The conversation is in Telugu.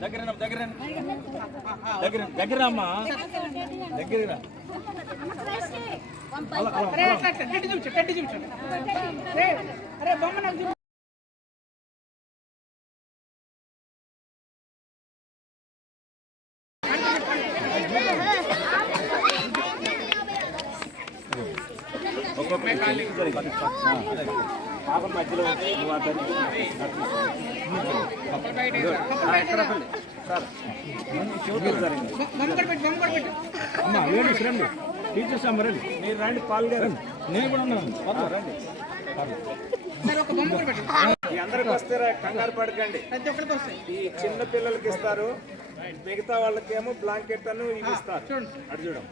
దగ్గర దగ్గర దగ్గర దగ్గర అమ్మా దగ్గర అరే అట్లా గట్టి చూపించు గట్టి చూపించు అరే బొమ్మ నాకు పాపం మధ్యలో అమ్మా లేడీస్ రండి టీచర్స్ అమ్మ రండి మీరు రండి పాలు గారు నేను కూడా ఉన్నాను రండి అందరికి వస్తారా కంగారు పడకండి ఈ చిన్న పిల్లలకి ఇస్తారు మిగతా వాళ్ళకేమో బ్లాంకెట్ అను ఇవి ఇస్తారు. చూడండి అటు చూడం.